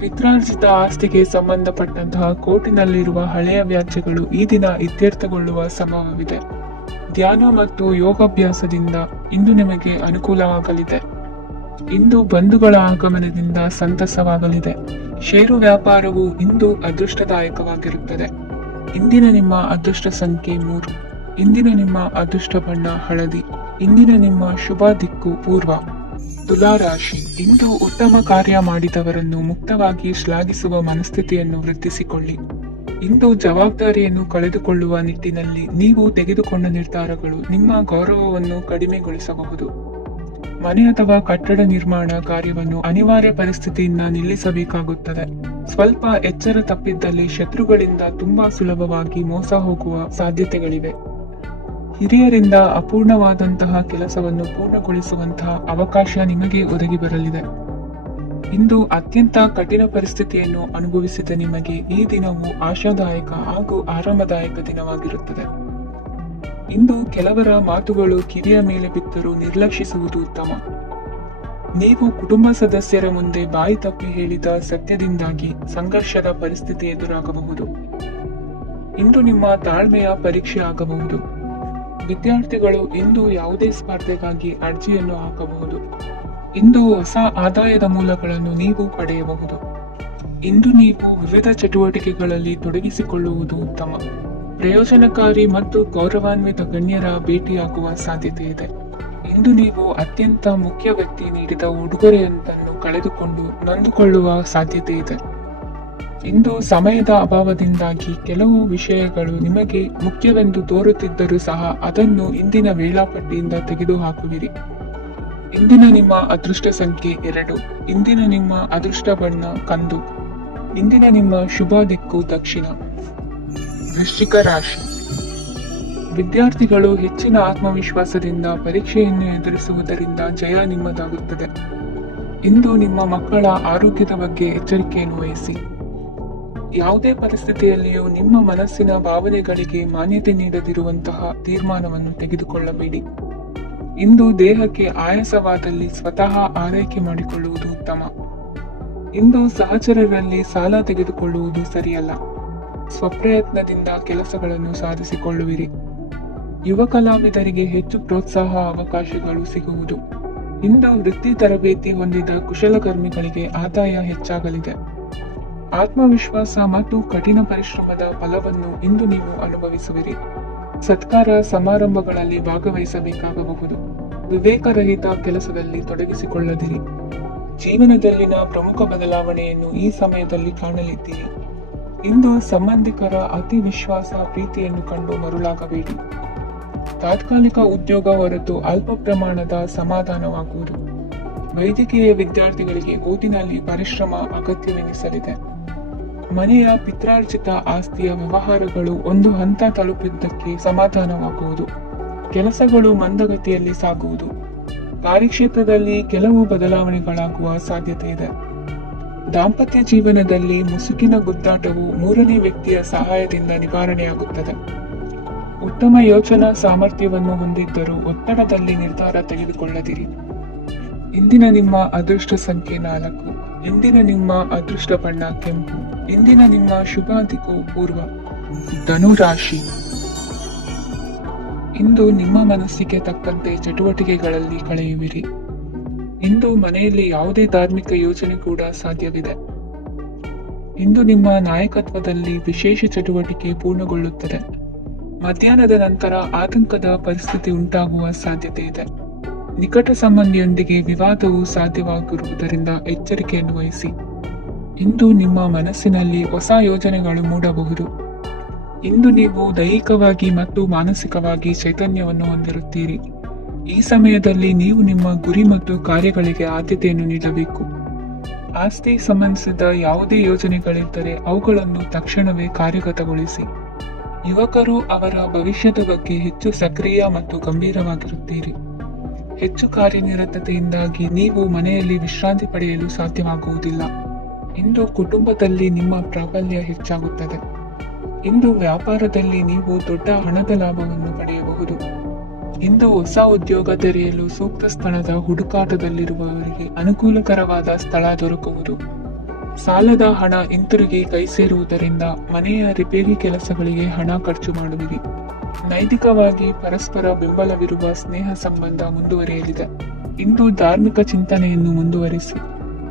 ಪಿತ್ರಾರ್ಜಿತ ಆಸ್ತಿಗೆ ಸಂಬಂಧಪಟ್ಟಂತಹ ಕೋರ್ಟಿನಲ್ಲಿರುವ ಹಳೆಯ ವ್ಯಾಜ್ಯಗಳು ಈ ದಿನ ಇತ್ಯರ್ಥಗೊಳ್ಳುವ ಸಂಭವವಿದೆ. ಧ್ಯಾನ ಮತ್ತು ಯೋಗಾಭ್ಯಾಸದಿಂದ ಇಂದು ನಿಮಗೆ ಅನುಕೂಲವಾಗಲಿದೆ. ಇಂದು ಬಂಧುಗಳ ಆಗಮನದಿಂದ ಸಂತಸವಾಗಲಿದೆ. ಷೇರು ವ್ಯಾಪಾರವು ಇಂದು ಅದೃಷ್ಟದಾಯಕವಾಗಿರುತ್ತದೆ. ಇಂದಿನ ನಿಮ್ಮ ಅದೃಷ್ಟ ಸಂಖ್ಯೆ 3. ಇಂದಿನ ನಿಮ್ಮ ಅದೃಷ್ಟ ಬಣ್ಣ ಹಳದಿ. ಇಂದಿನ ನಿಮ್ಮ ಶುಭ ದಿಕ್ಕು ಪೂರ್ವ. ತುಲಾರಾಶಿ. ಇಂದು ಉತ್ತಮ ಕಾರ್ಯ ಮಾಡಿದವರನ್ನು ಮುಕ್ತವಾಗಿ ಶ್ಲಾಘಿಸುವ ಮನಸ್ಥಿತಿಯನ್ನು ವೃದ್ಧಿಸಿಕೊಳ್ಳಿ. ಇಂದು ಜವಾಬ್ದಾರಿಯನ್ನು ಕಳೆದುಕೊಳ್ಳುವ ನಿಟ್ಟಿನಲ್ಲಿ ನೀವು ತೆಗೆದುಕೊಂಡ ನಿರ್ಧಾರಗಳು ನಿಮ್ಮ ಗೌರವವನ್ನು ಕಡಿಮೆಗೊಳಿಸಬಹುದು. ಮನೆ ಅಥವಾ ಕಟ್ಟಡ ನಿರ್ಮಾಣ ಕಾರ್ಯವನ್ನು ಅನಿವಾರ್ಯ ಪರಿಸ್ಥಿತಿಯಿಂದ ನಿಲ್ಲಿಸಬೇಕಾಗುತ್ತದೆ. ಸ್ವಲ್ಪ ಎಚ್ಚರ ತಪ್ಪಿದ್ದಲ್ಲಿ ಶತ್ರುಗಳಿಂದ ತುಂಬಾ ಸುಲಭವಾಗಿ ಮೋಸ ಹೋಗುವ ಸಾಧ್ಯತೆಗಳಿವೆ. ಹಿರಿಯರಿಂದ ಅಪೂರ್ಣವಾದಂತಹ ಕೆಲಸವನ್ನು ಪೂರ್ಣಗೊಳಿಸುವಂತಹ ಅವಕಾಶ ನಿಮಗೆ ಒದಗಿ ಬರಲಿದೆ. ಇಂದು ಅತ್ಯಂತ ಕಠಿಣ ಪರಿಸ್ಥಿತಿಯನ್ನು ಅನುಭವಿಸಿದ ನಿಮಗೆ ಈ ದಿನವು ಆಶಾದಾಯಕ ಹಾಗೂ ಆರಾಮದಾಯಕ ದಿನವಾಗಿರುತ್ತದೆ. ಇಂದು ಕೆಲವರ ಮಾತುಗಳು ಕಿವಿಯ ಮೇಲೆ ಬಿದ್ದರೂ ನಿರ್ಲಕ್ಷಿಸುವುದು ಉತ್ತಮ. ನೀವು ಕುಟುಂಬ ಸದಸ್ಯರ ಮುಂದೆ ಬಾಯಿ ತಪ್ಪಿ ಹೇಳಿದ ಸತ್ಯದಿಂದಾಗಿ ಸಂಘರ್ಷದ ಪರಿಸ್ಥಿತಿ ಎದುರಾಗಬಹುದು. ಇಂದು ನಿಮ್ಮ ತಾಳ್ಮೆಯ ಪರೀಕ್ಷೆ ಆಗಬಹುದು. ವಿದ್ಯಾರ್ಥಿಗಳು ಇಂದು ಯಾವುದೇ ಸ್ಪರ್ಧೆಗಾಗಿ ಅರ್ಜಿಯನ್ನು ಹಾಕಬಹುದು. ಇಂದು ಹೊಸ ಆದಾಯದ ಮೂಲಗಳನ್ನು ನೀವು ಪಡೆಯಬಹುದು. ಇಂದು ನೀವು ವಿವಿಧ ಚಟುವಟಿಕೆಗಳಲ್ಲಿ ತೊಡಗಿಸಿಕೊಳ್ಳುವುದು ಉತ್ತಮ. ಪ್ರಯೋಜನಕಾರಿ ಮತ್ತು ಗೌರವಾನ್ವಿತ ಗಣ್ಯರ ಭೇಟಿಯಾಗುವ ಸಾಧ್ಯತೆ ಇದೆ. ಇಂದು ನೀವು ಅತ್ಯಂತ ಮುಖ್ಯ ವ್ಯಕ್ತಿ ನೀಡಿದ ಉಡುಗೊರೆಯೊಂದನ್ನು ಕಳೆದುಕೊಂಡು ನೊಂದುಕೊಳ್ಳುವ ಸಾಧ್ಯತೆ ಇದೆ. ಇಂದು ಸಮಯದ ಅಭಾವದಿಂದಾಗಿ ಕೆಲವು ವಿಷಯಗಳು ನಿಮಗೆ ಮುಖ್ಯವೆಂದು ತೋರುತ್ತಿದ್ದರೂ ಸಹ ಅದನ್ನು ಇಂದಿನ ವೇಳಾಪಟ್ಟಿಯಿಂದ ತೆಗೆದುಹಾಕುವಿರಿ. ಇಂದಿನ ನಿಮ್ಮ ಅದೃಷ್ಟ ಸಂಖ್ಯೆ 2. ಇಂದಿನ ನಿಮ್ಮ ಅದೃಷ್ಟ ಬಣ್ಣ ಕಂದು. ಇಂದಿನ ನಿಮ್ಮ ಶುಭ ದಿಕ್ಕು ದಕ್ಷಿಣ. ವೃಶ್ಚಿಕ ರಾಶಿ. ವಿದ್ಯಾರ್ಥಿಗಳು ಹೆಚ್ಚಿನ ಆತ್ಮವಿಶ್ವಾಸದಿಂದ ಪರೀಕ್ಷೆಯನ್ನು ಎದುರಿಸುವುದರಿಂದ ಜಯ ನಿಮ್ಮದಾಗುತ್ತದೆ. ಇಂದು ನಿಮ್ಮ ಮಕ್ಕಳ ಆರೋಗ್ಯದ ಬಗ್ಗೆ ಎಚ್ಚರಿಕೆಯನ್ನು ವಹಿಸಿ. ಯಾವುದೇ ಪರಿಸ್ಥಿತಿಯಲ್ಲಿಯೂ ನಿಮ್ಮ ಮನಸ್ಸಿನ ಭಾವನೆಗಳಿಗೆ ಮಾನ್ಯತೆ ನೀಡದಿರುವಂತಹ ತೀರ್ಮಾನವನ್ನು ತೆಗೆದುಕೊಳ್ಳಬೇಡಿ. ಇಂದು ದೇಹಕ್ಕೆ ಆಯಾಸವಾದಲ್ಲಿ ಸ್ವತಃ ಆರೈಕೆ ಮಾಡಿಕೊಳ್ಳುವುದು ಉತ್ತಮ. ಇಂದು ಸಹಚರರಲ್ಲಿ ಸಾಲ ತೆಗೆದುಕೊಳ್ಳುವುದು ಸರಿಯಲ್ಲ. ಸ್ವಪ್ರಯತ್ನದಿಂದ ಕೆಲಸಗಳನ್ನು ಸಾಧಿಸಿಕೊಳ್ಳುವಿರಿ. ಯುವ ಕಲಾವಿದರಿಗೆ ಹೆಚ್ಚು ಪ್ರೋತ್ಸಾಹ ಅವಕಾಶಗಳು ಸಿಗುವುದು. ಇಂದು ವೃತ್ತಿ ತರಬೇತಿ ಹೊಂದಿದ ಕುಶಲಕರ್ಮಿಗಳಿಗೆ ಆದಾಯ ಹೆಚ್ಚಾಗಲಿದೆ. ಆತ್ಮವಿಶ್ವಾಸ ಮತ್ತು ಕಠಿಣ ಪರಿಶ್ರಮದ ಫಲವನ್ನು ಇಂದು ನೀವು ಅನುಭವಿಸುವಿರಿ. ಸತ್ಕಾರ ಸಮಾರಂಭಗಳಲ್ಲಿ ಭಾಗವಹಿಸಬೇಕಾಗಬಹುದು. ವಿವೇಕರಹಿತ ಕೆಲಸದಲ್ಲಿ ತೊಡಗಿಸಿಕೊಳ್ಳದಿರಿ. ಜೀವನದಲ್ಲಿನ ಪ್ರಮುಖ ಬದಲಾವಣೆಯನ್ನು ಈ ಸಮಯದಲ್ಲಿ ಕಾಣಲಿದ್ದೀರಿ. ಇಂದು ಸಂಬಂಧಿಕರ ಅತಿ ವಿಶ್ವಾಸ ಪ್ರೀತಿಯನ್ನು ಕಂಡು ಮರುಳಾಗಬೇಡಿ. ತಾತ್ಕಾಲಿಕ ಉದ್ಯೋಗ ಹೊರತು ಅಲ್ಪ ಪ್ರಮಾಣದ ಸಮಾಧಾನವಾಗುವುದು. ವೈದ್ಯಕೀಯ ವಿದ್ಯಾರ್ಥಿಗಳಿಗೆ ಓದಿನಲ್ಲಿ ಪರಿಶ್ರಮ ಅಗತ್ಯವೆನಿಸಲಿದೆ. ಮನೆಯ ಪಿತ್ರಾರ್ಜಿತ ಆಸ್ತಿಯ ವ್ಯವಹಾರಗಳು ಒಂದು ಹಂತ ತಲುಪಿದ್ದಕ್ಕೆ ಸಮಾಧಾನವಾಗುವುದು. ಕೆಲಸಗಳು ಮಂದಗತಿಯಲ್ಲಿ ಸಾಗುವುದು. ಕಾರ್ಯಕ್ಷೇತ್ರದಲ್ಲಿ ಕೆಲವು ಬದಲಾವಣೆಗಳಾಗುವ ಸಾಧ್ಯತೆ ಇದೆ. ದಾಂಪತ್ಯ ಜೀವನದಲ್ಲಿ ಮುಸುಕಿನ ಗುದ್ದಾಟವು 3ನೇ ವ್ಯಕ್ತಿಯ ಸಹಾಯದಿಂದ ನಿವಾರಣೆಯಾಗುತ್ತದೆ. ಉತ್ತಮ ಯೋಚನಾ ಸಾಮರ್ಥ್ಯವನ್ನು ಹೊಂದಿದ್ದರೂ ಒತ್ತಡದಲ್ಲಿ ನಿರ್ಧಾರ ತೆಗೆದುಕೊಳ್ಳದಿರಿ. ಇಂದಿನ ನಿಮ್ಮ ಅದೃಷ್ಟ ಸಂಖ್ಯೆ 4. ಇಂದಿನ ನಿಮ್ಮ ಅದೃಷ್ಟ ಬಣ್ಣ ಕೆಂಪು. ಇಂದಿನ ನಿಮ್ಮ ಶುಭ ದಿಕ್ಕು ಪೂರ್ವ. ಧನುರಾಶಿ. ಇಂದು ನಿಮ್ಮ ಮನಸ್ಸಿಗೆ ತಕ್ಕಂತೆ ಚಟುವಟಿಕೆಗಳಲ್ಲಿ ಕಳೆಯುವಿರಿ. ಇಂದು ಮನೆಯಲ್ಲಿ ಯಾವುದೇ ಧಾರ್ಮಿಕ ಯೋಜನೆ ಕೂಡ ಸಾಧ್ಯವಿದೆ. ಇಂದು ನಿಮ್ಮ ನಾಯಕತ್ವದಲ್ಲಿ ವಿಶೇಷ ಚಟುವಟಿಕೆ ಪೂರ್ಣಗೊಳ್ಳುತ್ತದೆ. ಮಧ್ಯಾಹ್ನದ ನಂತರ ಆತಂಕದ ಪರಿಸ್ಥಿತಿ ಉಂಟಾಗುವ ಸಾಧ್ಯತೆ ಇದೆ. ನಿಕಟ ಸಂಬಂಧಿಯೊಂದಿಗೆ ವಿವಾದವು ಸಾಧ್ಯವಾಗಿರುವುದರಿಂದ ಎಚ್ಚರಿಕೆಯನ್ನು ವಹಿಸಿ. ಇಂದು ನಿಮ್ಮ ಮನಸ್ಸಿನಲ್ಲಿ ಹೊಸ ಯೋಜನೆಗಳು ಮೂಡಬಹುದು. ಇಂದು ನೀವು ದೈಹಿಕವಾಗಿ ಮತ್ತು ಮಾನಸಿಕವಾಗಿ ಚೈತನ್ಯವನ್ನು ಹೊಂದಿರುತ್ತೀರಿ. ಈ ಸಮಯದಲ್ಲಿ ನೀವು ನಿಮ್ಮ ಗುರಿ ಮತ್ತು ಕಾರ್ಯಗಳಿಗೆ ಆದ್ಯತೆಯನ್ನು ನೀಡಬೇಕು. ಆಸ್ತಿ ಸಂಬಂಧಿಸಿದ ಯಾವುದೇ ಯೋಜನೆಗಳಿದ್ದರೆ ಅವುಗಳನ್ನು ತಕ್ಷಣವೇ ಕಾರ್ಯಗತಗೊಳಿಸಿ. ಯುವಕರು ಅವರ ಭವಿಷ್ಯದ ಬಗ್ಗೆ ಹೆಚ್ಚು ಸಕ್ರಿಯ ಮತ್ತು ಗಂಭೀರವಾಗಿರುತ್ತೀರಿ. ಹೆಚ್ಚು ಕಾರ್ಯನಿರತತೆಯಿಂದಾಗಿ ನೀವು ಮನೆಯಲ್ಲಿ ವಿಶ್ರಾಂತಿ ಪಡೆಯಲು ಸಾಧ್ಯವಾಗುವುದಿಲ್ಲ. ಇಂದು ಕುಟುಂಬದಲ್ಲಿ ನಿಮ್ಮ ಪ್ರಾಬಲ್ಯ ಹೆಚ್ಚಾಗುತ್ತದೆ. ಇಂದು ವ್ಯಾಪಾರದಲ್ಲಿ ನೀವು ದೊಡ್ಡ ಹಣದ ಲಾಭವನ್ನು ಪಡೆಯಬಹುದು. ಇಂದು ಹೊಸ ಉದ್ಯೋಗ ತೆರೆಯಲು ಸೂಕ್ತ ಸ್ಥಳದ ಹುಡುಕಾಟದಲ್ಲಿರುವವರಿಗೆ ಅನುಕೂಲಕರವಾದ ಸ್ಥಳ ದೊರಕುವುದು. ಸಾಲದ ಹಣ ಹಿಂತಿರುಗಿ ಕೈ ಸೇರುವುದರಿಂದ ಮನೆಯ ರಿಪೇರಿ ಕೆಲಸಗಳಿಗೆ ಹಣ ಖರ್ಚು ಮಾಡುವಿರಿ. ನೈತಿಕವಾಗಿ ಪರಸ್ಪರ ಬೆಂಬಲವಿರುವ ಸ್ನೇಹ ಸಂಬಂಧ ಮುಂದುವರಿಯಲಿದೆ. ಇಂದು ಧಾರ್ಮಿಕ ಚಿಂತನೆಯನ್ನು ಮುಂದುವರಿಸಿ.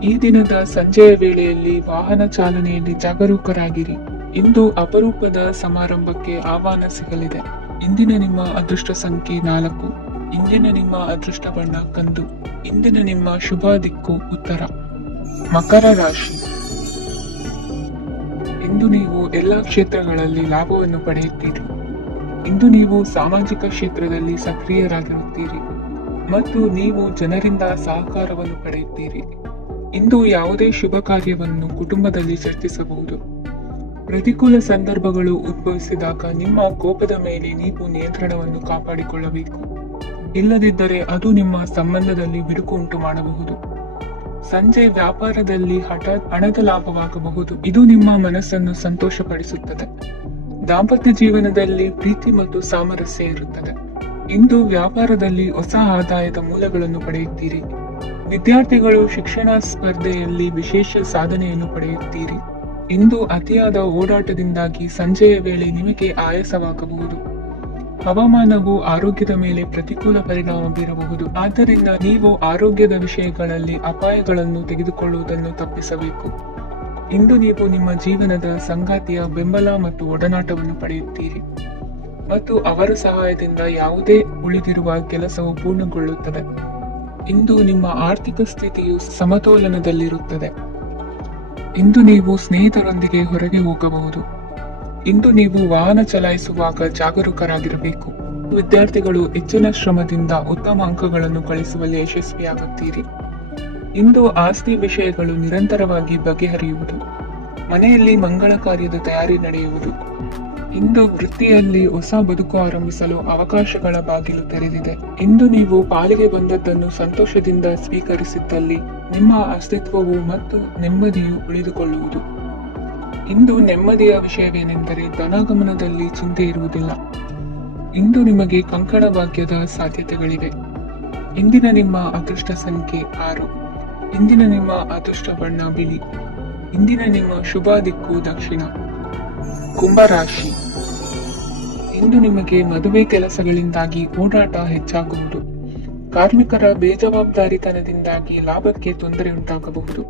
ಈ ದಿನದ ಸಂಜೆಯ ವೇಳೆಯಲ್ಲಿ ವಾಹನ ಚಾಲನೆಯಲ್ಲಿ ಜಾಗರೂಕರಾಗಿರಿ. ಇಂದು ಅಪರೂಪದ ಸಮಾರಂಭಕ್ಕೆ ಆಹ್ವಾನ ಸಿಗಲಿದೆ. ಇಂದಿನ ನಿಮ್ಮ ಅದೃಷ್ಟ ಸಂಖ್ಯೆ 4. ಇಂದಿನ ನಿಮ್ಮ ಅದೃಷ್ಟ ಬಣ್ಣ ಕಂದು. ಇಂದಿನ ನಿಮ್ಮ ಶುಭ ದಿಕ್ಕು ಉತ್ತರ. ಮಕರ ರಾಶಿ. ಇಂದು ನೀವು ಎಲ್ಲಾ ಕ್ಷೇತ್ರಗಳಲ್ಲಿ ಲಾಭವನ್ನು ಪಡೆಯುತ್ತೀರಿ. ಇಂದು ನೀವು ಸಾಮಾಜಿಕ ಕ್ಷೇತ್ರದಲ್ಲಿ ಸಕ್ರಿಯರಾಗಿರುತ್ತೀರಿ ಮತ್ತು ನೀವು ಜನರಿಂದ ಸಹಕಾರವನ್ನು ಪಡೆಯುತ್ತೀರಿ. ಇಂದು ಯಾವುದೇ ಶುಭ ಕಾರ್ಯವನ್ನು ಕುಟುಂಬದಲ್ಲಿ ಚರ್ಚಿಸಬಹುದು. ಪ್ರತಿಕೂಲ ಸಂದರ್ಭಗಳು ಉದ್ಭವಿಸಿದಾಗ ನಿಮ್ಮ ಕೋಪದ ಮೇಲೆ ನೀವು ನಿಯಂತ್ರಣವನ್ನು ಕಾಪಾಡಿಕೊಳ್ಳಬೇಕು. ಇಲ್ಲದಿದ್ದರೆ ಅದು ನಿಮ್ಮ ಸಂಬಂಧದಲ್ಲಿ ಬಿರುಕು ಉಂಟು ಮಾಡಬಹುದು. ಸಂಜೆ ವ್ಯಾಪಾರದಲ್ಲಿ ಹಠಾತ್ ಹಣದ ಲಾಭವಾಗಬಹುದು. ಇದು ನಿಮ್ಮ ಮನಸ್ಸನ್ನು ಸಂತೋಷಪಡಿಸುತ್ತದೆ. ದಾಂಪತ್ಯ ಜೀವನದಲ್ಲಿ ಪ್ರೀತಿ ಮತ್ತು ಸಾಮರಸ್ಯ ಇರುತ್ತದೆ. ಇಂದು ವ್ಯಾಪಾರದಲ್ಲಿ ಹೊಸ ಆದಾಯದ ಮೂಲಗಳನ್ನು ಪಡೆಯುತ್ತೀರಿ. ವಿದ್ಯಾರ್ಥಿಗಳು ಶಿಕ್ಷಣ ಸ್ಪರ್ಧೆಯಲ್ಲಿ ವಿಶೇಷ ಸಾಧನೆಯನ್ನು ಪಡೆಯುತ್ತೀರಿ. ಇಂದು ಅತಿಯಾದ ಓಡಾಟದಿಂದಾಗಿ ಸಂಜೆಯ ವೇಳೆ ನಿಮಗೆ ಆಯಾಸವಾಗಬಹುದು. ಹವಾಮಾನವು ಆರೋಗ್ಯದ ಮೇಲೆ ಪ್ರತಿಕೂಲ ಪರಿಣಾಮ ಬೀರಬಹುದು. ಆದ್ದರಿಂದ ನೀವು ಆರೋಗ್ಯದ ವಿಷಯಗಳಲ್ಲಿ ಅಪಾಯಗಳನ್ನು ತೆಗೆದುಕೊಳ್ಳುವುದನ್ನು ತಪ್ಪಿಸಬೇಕು. ಇಂದು ನೀವು ನಿಮ್ಮ ಜೀವನದ ಸಂಗಾತಿಯ ಬೆಂಬಲ ಮತ್ತು ಒಡನಾಟವನ್ನು ಪಡೆಯುತ್ತೀರಿ ಮತ್ತು ಅವರ ಸಹಾಯದಿಂದ ಯಾವುದೇ ಉಳಿದಿರುವ ಕೆಲಸವು ಪೂರ್ಣಗೊಳ್ಳುತ್ತದೆ. ಇಂದು ನಿಮ್ಮ ಆರ್ಥಿಕ ಸ್ಥಿತಿಯು ಸಮತೋಲನದಲ್ಲಿರುತ್ತದೆ. ಇಂದು ನೀವು ಸ್ನೇಹಿತರೊಂದಿಗೆ ಹೊರಗೆ ಹೋಗಬಹುದು. ಇಂದು ನೀವು ವಾಹನ ಚಲಾಯಿಸುವಾಗ ಜಾಗರೂಕರಾಗಿರಬೇಕು. ವಿದ್ಯಾರ್ಥಿಗಳು ಹೆಚ್ಚಿನ ಶ್ರಮದಿಂದ ಉತ್ತಮ ಅಂಕಗಳನ್ನು ಗಳಿಸುವಲ್ಲಿ ಯಶಸ್ವಿಯಾಗುತ್ತೀರಿ. ಇಂದು ಆಸ್ತಿ ವಿಷಯಗಳು ನಿರಂತರವಾಗಿ ಬಗೆಹರಿಯುವುದು. ಮನೆಯಲ್ಲಿ ಮಂಗಳ ಕಾರ್ಯದ ತಯಾರಿ ನಡೆಯುವುದು. ಇಂದು ವೃತ್ತಿಯಲ್ಲಿ ಹೊಸ ಬದುಕು ಆರಂಭಿಸಲು ಅವಕಾಶಗಳ ಬಾಗಿಲು ತೆರೆದಿದೆ. ಇಂದು ನೀವು ಪಾಲಿಗೆ ಬಂದದ್ದನ್ನು ಸಂತೋಷದಿಂದ ಸ್ವೀಕರಿಸಿದ್ದಲ್ಲಿ ನಿಮ್ಮ ಅಸ್ತಿತ್ವವು ಮತ್ತು ನೆಮ್ಮದಿಯು ಉಳಿದುಕೊಳ್ಳುವುದು. ಇಂದು ನೆಮ್ಮದಿಯ ವಿಷಯವೇನೆಂದರೆ ಧನಾಗಮನದಲ್ಲಿ ಚಿಂತೆ ಇರುವುದಿಲ್ಲ. ಇಂದು ನಿಮಗೆ ಕಂಕಣ ಭಾಗ್ಯದ ಸಾಧ್ಯತೆಗಳಿವೆ. ಇಂದಿನ ನಿಮ್ಮ ಅದೃಷ್ಟ ಸಂಖ್ಯೆ 6. ಇಂದಿನ ನಿಮ್ಮ ಅದೃಷ್ಟ ಬಣ್ಣ ಬಿಳಿ. ಇಂದಿನ ನಿಮ್ಮ ಶುಭ ದಿಕ್ಕು ದಕ್ಷಿಣ. ಕುಂಭರಾಶಿ. ಇಂದು ನಿಮಗೆ ಮದುವೆ ಕೆಲಸಗಳಿಂದಾಗಿ ಓಡಾಟ ಹೆಚ್ಚಾಗುವುದು. ಕಾರ್ಮಿಕರ ಬೇಜವಾಬ್ದಾರಿತನದಿಂದಾಗಿ ಲಾಭಕ್ಕೆ ತೊಂದರೆ ಉಂಟಾಗಬಹುದು.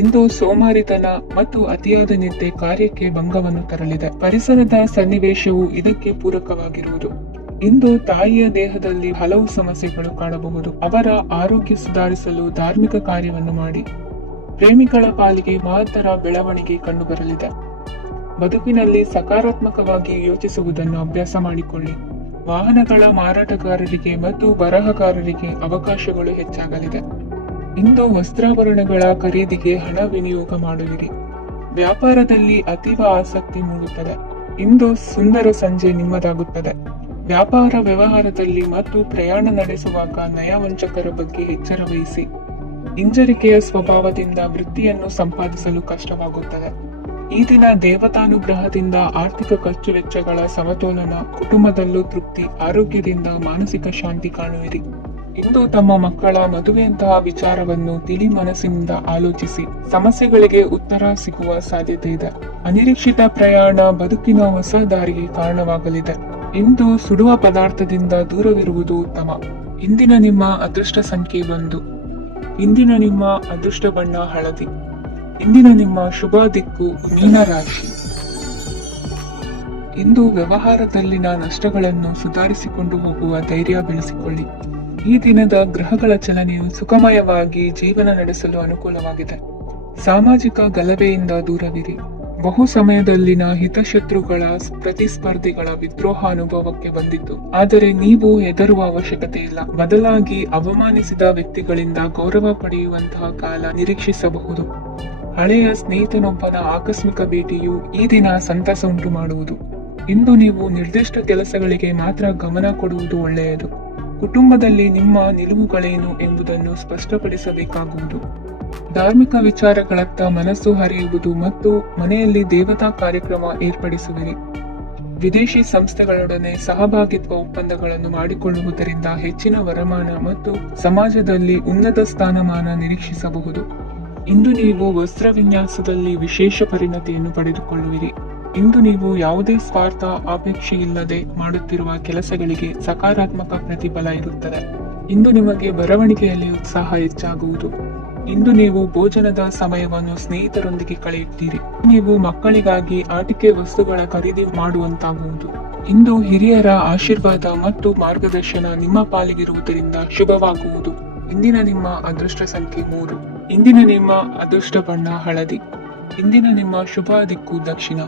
ಇಂದು ಸೋಮಾರಿತನ ಮತ್ತು ಅತಿಯಾದ ನಿದ್ದೆ ಕಾರ್ಯಕ್ಕೆ ಭಂಗವನ್ನು ತರಲಿದೆ. ಪರಿಸರದ ಸನ್ನಿವೇಶವು ಇದಕ್ಕೆ ಪೂರಕವಾಗಿರುವುದು. ಇಂದು ತಾಯಿಯ ದೇಹದಲ್ಲಿ ಹಲವು ಸಮಸ್ಯೆಗಳು ಕಾಣಬಹುದು. ಅವರ ಆರೋಗ್ಯ ಸುಧಾರಿಸಲು ಧಾರ್ಮಿಕ ಕಾರ್ಯವನ್ನು ಮಾಡಿ. ಪ್ರೇಮಿಗಳ ಪಾಲಿಗೆ ಮಹತ್ತರ ಬೆಳವಣಿಗೆ ಕಂಡುಬರಲಿದೆ. ಬದುಕಿನಲ್ಲಿ ಸಕಾರಾತ್ಮಕವಾಗಿ ಯೋಚಿಸುವುದನ್ನು ಅಭ್ಯಾಸ ಮಾಡಿಕೊಳ್ಳಿ. ವಾಹನಗಳ ಮಾರಾಟಗಾರರಿಗೆ ಮತ್ತು ಬರಹಗಾರರಿಗೆ ಅವಕಾಶಗಳು ಹೆಚ್ಚಾಗಲಿದೆ. ಇಂದು ವಸ್ತ್ರಾಭರಣಗಳ ಖರೀದಿಗೆ ಹಣ ವಿನಿಯೋಗ ಮಾಡುವಿರಿ. ವ್ಯಾಪಾರದಲ್ಲಿ ಅತೀವ ಆಸಕ್ತಿ ಮೂಡುತ್ತದೆ. ಇಂದು ಸುಂದರ ಸಂಜೆ ನಿಮ್ಮದಾಗುತ್ತದೆ. ವ್ಯಾಪಾರ ವ್ಯವಹಾರದಲ್ಲಿ ಮತ್ತು ಪ್ರಯಾಣ ನಡೆಸುವಾಗ ನಯವಂಚಕರ ಬಗ್ಗೆ ಎಚ್ಚರ ವಹಿಸಿ. ಹಿಂಜರಿಕೆಯ ಸ್ವಭಾವದಿಂದ ವೃತ್ತಿಯನ್ನು ಸಂಪಾದಿಸಲು ಕಷ್ಟವಾಗುತ್ತದೆ. ಈ ದಿನ ದೇವತಾನುಗ್ರಹದಿಂದ ಆರ್ಥಿಕ ಖರ್ಚು ವೆಚ್ಚಗಳ ಸಮತೋಲನ, ಕುಟುಂಬದಲ್ಲೂ ತೃಪ್ತಿ, ಆರೋಗ್ಯದಿಂದ ಮಾನಸಿಕ ಶಾಂತಿ ಕಾಣುವಿರಿ. ಇಂದು ತಮ್ಮ ಮಕ್ಕಳ ಮದುವೆಯಂತಹ ವಿಚಾರವನ್ನು ತಿಳಿ ಮನಸ್ಸಿನಿಂದ ಆಲೋಚಿಸಿ. ಸಮಸ್ಯೆಗಳಿಗೆ ಉತ್ತರ ಸಿಗುವ ಸಾಧ್ಯತೆ ಇದೆ. ಅನಿರೀಕ್ಷಿತ ಪ್ರಯಾಣ ಬದುಕಿನ ಹೊಸ ದಾರಿಗೆ ಕಾರಣವಾಗಲಿದೆ. ಇಂದು ಸುಡುವ ಪದಾರ್ಥದಿಂದ ದೂರವಿರುವುದು ಉತ್ತಮ. ಇಂದಿನ ನಿಮ್ಮ ಅದೃಷ್ಟ ಸಂಖ್ಯೆ 1. ಇಂದಿನ ನಿಮ್ಮ ಅದೃಷ್ಟ ಬಣ್ಣ ಹಳದಿ. ಇಂದಿನ ನಿಮ್ಮ ಶುಭ ದಿಕ್ಕು ಮೀನರಾಶಿ. ಇಂದು ವ್ಯವಹಾರದಲ್ಲಿನ ನಷ್ಟಗಳನ್ನು ಸುಧಾರಿಸಿಕೊಂಡು ಹೋಗುವ ಧೈರ್ಯ ಬೆಳೆಸಿಕೊಳ್ಳಿ. ಈ ದಿನದ ಗ್ರಹಗಳ ಚಲನೆಯು ಸುಖಮಯವಾಗಿ ಜೀವನ ನಡೆಸಲು ಅನುಕೂಲವಾಗಿದೆ. ಸಾಮಾಜಿಕ ಗಲಭೆಯಿಂದ ದೂರವಿರಿ. ಬಹು ಸಮಯದಲ್ಲಿನ ಹಿತಶತ್ರುಗಳ ಪ್ರತಿಸ್ಪರ್ಧಿಗಳ ವಿದ್ರೋಹ ಅನುಭವಕ್ಕೆ ಬಂದಿತ್ತು. ಆದರೆ ನೀವು ಹೆದರುವ ಅವಶ್ಯಕತೆ ಇಲ್ಲ. ಬದಲಾಗಿ ಅವಮಾನಿಸಿದ ವ್ಯಕ್ತಿಗಳಿಂದ ಗೌರವ ಪಡೆಯುವಂತಹ ಕಾಲ ನಿರೀಕ್ಷಿಸಬಹುದು. ಹಳೆಯ ಸ್ನೇಹಿತನೊಬ್ಬನ ಆಕಸ್ಮಿಕ ಭೇಟಿಯು ಈ ದಿನ ಸಂತಸ ಉಂಟು ಮಾಡುವುದು. ಇಂದು ನೀವು ನಿರ್ದಿಷ್ಟ ಕೆಲಸಗಳಿಗೆ ಮಾತ್ರ ಗಮನ ಕೊಡುವುದು ಒಳ್ಳೆಯದು. ಕುಟುಂಬದಲ್ಲಿ ನಿಮ್ಮ ನಿಲುವುಗಳೇನು ಎಂಬುದನ್ನು ಸ್ಪಷ್ಟಪಡಿಸಬೇಕಾಗುವುದು. ಧಾರ್ಮಿಕ ವಿಚಾರಗಳತ್ತ ಮನಸ್ಸು ಹರಿಯುವುದು ಮತ್ತು ಮನೆಯಲ್ಲಿ ದೇವತಾ ಕಾರ್ಯಕ್ರಮ ಏರ್ಪಡಿಸುವಿರಿ. ವಿದೇಶಿ ಸಂಸ್ಥೆಗಳೊಡನೆ ಸಹಭಾಗಿತ್ವ ಒಪ್ಪಂದಗಳನ್ನು ಮಾಡಿಕೊಳ್ಳುವುದರಿಂದ ಹೆಚ್ಚಿನ ವರಮಾನ ಮತ್ತು ಸಮಾಜದಲ್ಲಿ ಉನ್ನತ ಸ್ಥಾನಮಾನ ನಿರೀಕ್ಷಿಸಬಹುದು. ಇಂದು ನೀವು ವಸ್ತ್ರ ವಿನ್ಯಾಸದಲ್ಲಿ ವಿಶೇಷ ಪರಿಣತಿಯನ್ನು ಪಡೆದುಕೊಳ್ಳುವಿರಿ. ಇಂದು ನೀವು ಯಾವುದೇ ಸ್ವಾರ್ಥ ಅಪೇಕ್ಷೆಯಿಲ್ಲದೆ ಮಾಡುತ್ತಿರುವ ಕೆಲಸಗಳಿಗೆ ಸಕಾರಾತ್ಮಕ ಪ್ರತಿಫಲ ಇರುತ್ತದೆ. ಇಂದು ನಿಮಗೆ ಬರವಣಿಗೆಯಲ್ಲಿ ಉತ್ಸಾಹ ಹೆಚ್ಚಾಗುವುದು. ಇಂದು ನೀವು ಭೋಜನದ ಸಮಯವನ್ನು ಸ್ನೇಹಿತರೊಂದಿಗೆ ಕಳೆಯುತ್ತೀರಿ. ನೀವು ಮಕ್ಕಳಿಗಾಗಿ ಆಟಿಕೆ ವಸ್ತುಗಳ ಖರೀದಿ ಮಾಡುವಂತಾಗುವುದು. ಇಂದು ಹಿರಿಯರ ಆಶೀರ್ವಾದ ಮತ್ತು ಮಾರ್ಗದರ್ಶನ ನಿಮ್ಮ ಪಾಲಿಗಿರುವುದರಿಂದ ಶುಭವಾಗುವುದು. ಇಂದಿನ ನಿಮ್ಮ ಅದೃಷ್ಟ ಸಂಖ್ಯೆ 3. ಇಂದಿನ ನಿಮ್ಮ ಅದೃಷ್ಟ ಬಣ್ಣ ಹಳದಿ. ಇಂದಿನ ನಿಮ್ಮ ಶುಭ ದಿಕ್ಕು ದಕ್ಷಿಣ.